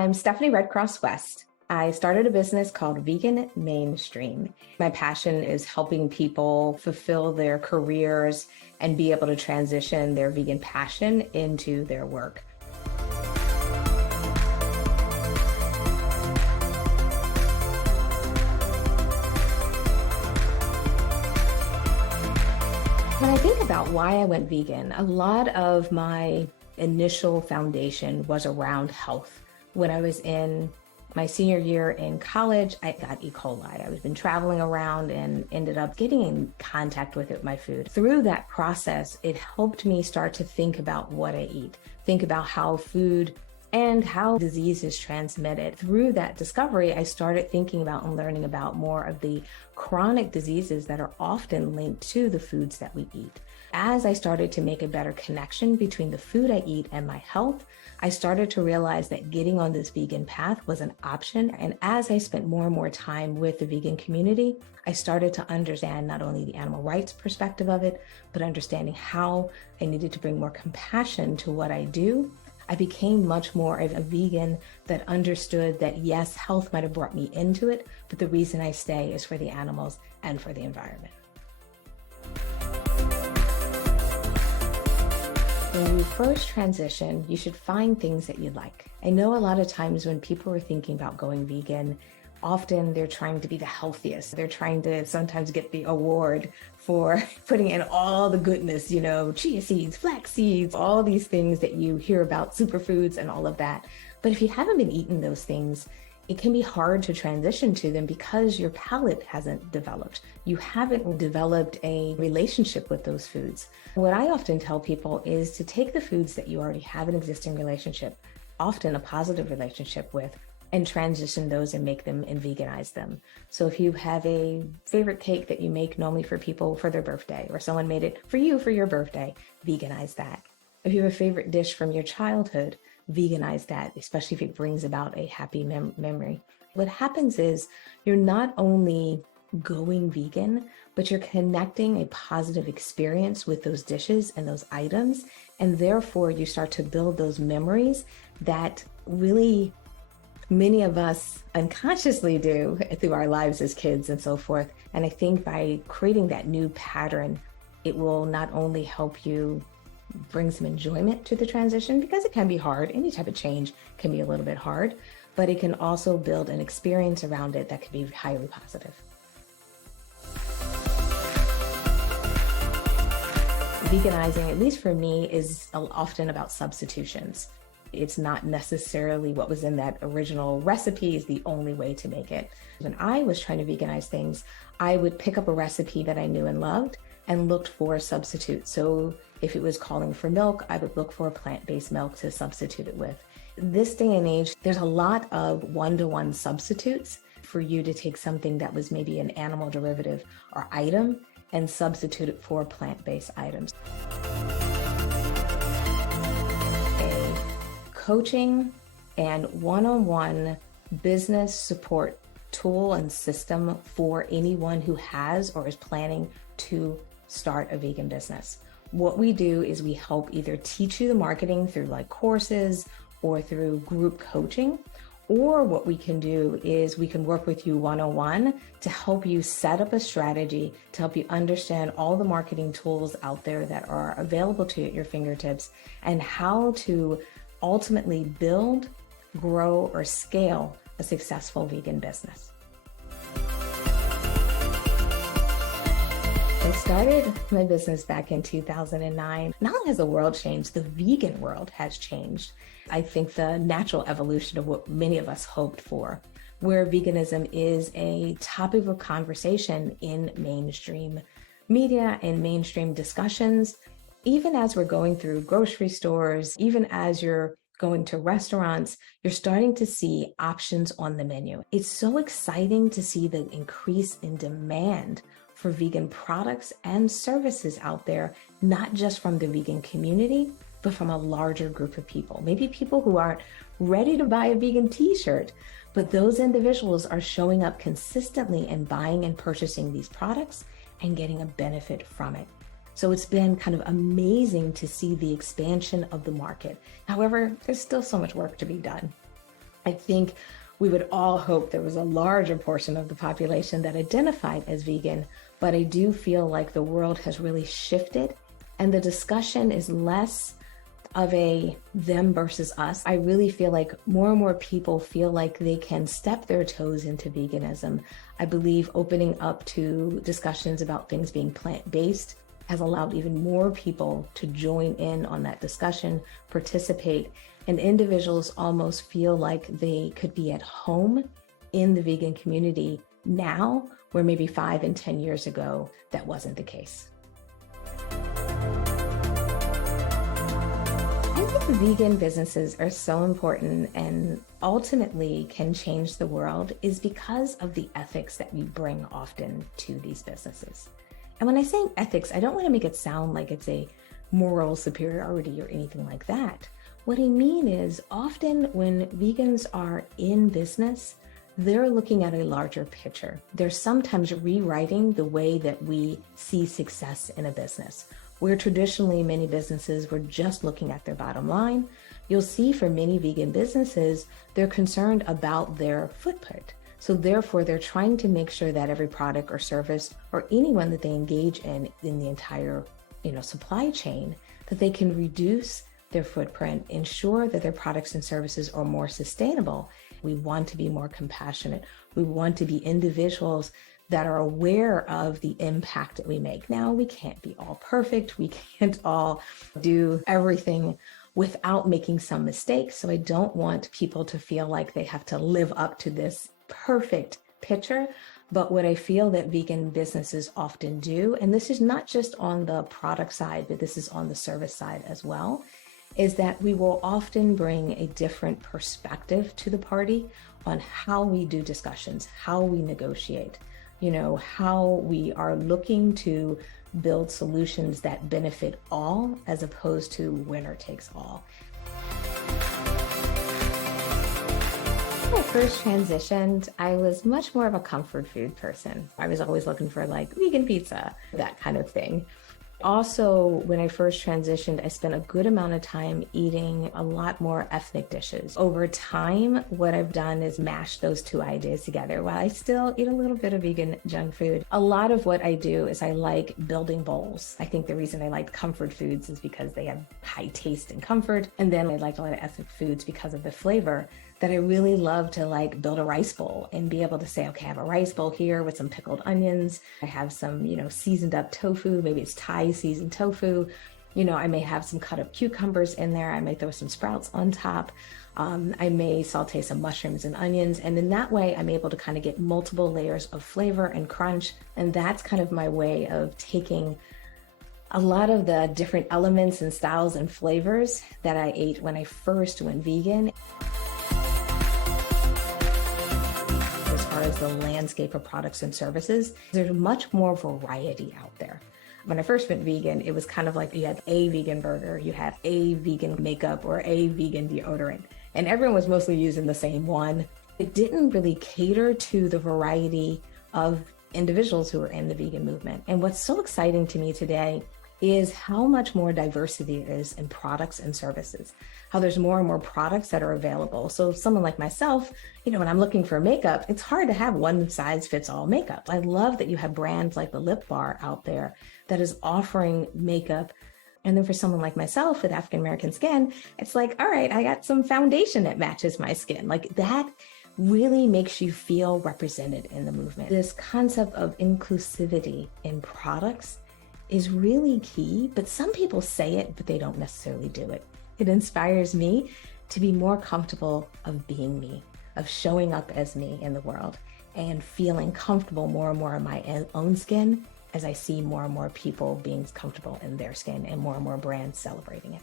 I'm Stephanie Redcross West. I started a business called Vegan Mainstream. My passion is helping people fulfill their careers and be able to transition their vegan passion into their work. When I think about why I went vegan, a lot of my initial foundation was around health. When I was in my senior year in college, I got E. coli. I've been traveling around and ended up getting in contact with it with my food. Through that process, it helped me start to think about what I eat, think about how food and how disease is transmitted. Through that discovery, I started thinking about and learning about more of the chronic diseases that are often linked to the foods that we eat. As I started to make a better connection between the food I eat and my health, I started to realize that getting on this vegan path was an option. And as I spent more and more time with the vegan community, I started to understand not only the animal rights perspective of it, but understanding how I needed to bring more compassion to what I do. I became much more of a vegan that understood that yes, health might have brought me into it, but the reason I stay is for the animals and for the environment. When you first transition, you should find things that you like. I know a lot of times when people are thinking about going vegan, often they're trying to be the healthiest. They're trying to sometimes get the award for putting in all the goodness, chia seeds, flax seeds, all these things that you hear about, superfoods and all of that. But if you haven't been eating those things, it can be hard to transition to them because your palate hasn't developed. You haven't developed a relationship with those foods. What I often tell people is to take the foods that you already have an existing relationship, often a positive relationship with, and transition those and make them and veganize them. So if you have a favorite cake that you make normally for people for their birthday, or someone made it for you for your birthday, veganize that. If you have a favorite dish from your childhood, veganize that, especially if it brings about a happy memory. What happens is you're not only going vegan, but you're connecting a positive experience with those dishes and those items. And therefore you start to build those memories that really many of us unconsciously do through our lives as kids and so forth. And I think by creating that new pattern, it will not only help you bring some enjoyment to the transition, because it can be hard. Any type of change can be a little bit hard, but it can also build an experience around it that can be highly positive. Veganizing, at least for me, is often about substitutions. It's not necessarily what was in that original recipe is the only way to make it. When I was trying to veganize things, I would pick up a recipe that I knew and loved and looked for a substitute. So if it was calling for milk, I would look for a plant-based milk to substitute it with. This day and age, there's a lot of one-to-one substitutes for you to take something that was maybe an animal derivative or item and substitute it for plant-based items. Coaching and one-on-one business support tool and system for anyone who has or is planning to start a vegan business. What we do is we help either teach you the marketing through like courses or through group coaching, or what we can do is we can work with you one-on-one to help you set up a strategy, to help you understand all the marketing tools out there that are available to you at your fingertips and how to ultimately build, grow, or scale a successful vegan business. I started my business back in 2009. Not only has the world changed, the vegan world has changed. I think the natural evolution of what many of us hoped for, where veganism is a topic of conversation in mainstream media and mainstream discussions. Even as we're going through grocery stores, even as you're going to restaurants, you're starting to see options on the menu. It's so exciting to see the increase in demand for vegan products and services out there, not just from the vegan community, but from a larger group of people. Maybe people who aren't ready to buy a vegan t-shirt, but those individuals are showing up consistently and buying and purchasing these products and getting a benefit from it. So it's been kind of amazing to see the expansion of the market. However, there's still so much work to be done. I think we would all hope there was a larger portion of the population that identified as vegan, but I do feel like the world has really shifted and the discussion is less of a them versus us. I really feel like more and more people feel like they can step their toes into veganism. I believe opening up to discussions about things being plant-based has allowed even more people to join in on that discussion, participate, and individuals almost feel like they could be at home in the vegan community now, where maybe 5 and 10 years ago, that wasn't the case. I think vegan businesses are so important and ultimately can change the world is because of the ethics that we bring often to these businesses. And when I say ethics, I don't want to make it sound like it's a moral superiority or anything like that. What I mean is often when vegans are in business, they're looking at a larger picture. They're sometimes rewriting the way that we see success in a business. Where traditionally many businesses were just looking at their bottom line, you'll see for many vegan businesses, they're concerned about their footprint. So therefore, they're trying to make sure that every product or service or anyone that they engage in the entire supply chain, that they can reduce their footprint, ensure that their products and services are more sustainable. We want to be more compassionate. We want to be individuals that are aware of the impact that we make. Now, we can't be all perfect. We can't all do everything without making some mistakes. So I don't want people to feel like they have to live up to this perfect picture. But what I feel that vegan businesses often do, and this is not just on the product side, but this is on the service side as well, is that we will often bring a different perspective to the party on how we do discussions, how we negotiate, how we are looking to build solutions that benefit all as opposed to winner takes all. When I first transitioned, I was much more of a comfort food person. I was always looking for like vegan pizza, that kind of thing. Also, when I first transitioned, I spent a good amount of time eating a lot more ethnic dishes. Over time, what I've done is mash those two ideas together. While I still eat a little bit of vegan junk food, a lot of what I do is I like building bowls. I think the reason I like comfort foods is because they have high taste and comfort. And then I like a lot of ethnic foods because of the flavor. That I really love to like build a rice bowl and be able to say, okay, I have a rice bowl here with some pickled onions. I have some, seasoned up tofu. Maybe it's Thai seasoned tofu. I may have some cut up cucumbers in there. I may throw some sprouts on top. I may saute some mushrooms and onions. And in that way, I'm able to kind of get multiple layers of flavor and crunch. And that's kind of my way of taking a lot of the different elements and styles and flavors that I ate when I first went vegan. As the landscape of products and services, there's much more variety out there. When I first went vegan, it was kind of like you had a vegan burger, you had a vegan makeup or a vegan deodorant, and everyone was mostly using the same one. It didn't really cater to the variety of individuals who are in the vegan movement. And what's so exciting to me today is how much more diversity there is in products and services, how there's more and more products that are available. So someone like myself, when I'm looking for makeup, it's hard to have one size fits all makeup. I love that you have brands like the Lip Bar out there that is offering makeup. And then for someone like myself with African-American skin, it's like, all right, I got some foundation that matches my skin. Like that really makes you feel represented in the movement. This concept of inclusivity in products is really key, but some people say it, but they don't necessarily do it. It inspires me to be more comfortable of being me, of showing up as me in the world and feeling comfortable more and more in my own skin as I see more and more people being comfortable in their skin and more brands celebrating it.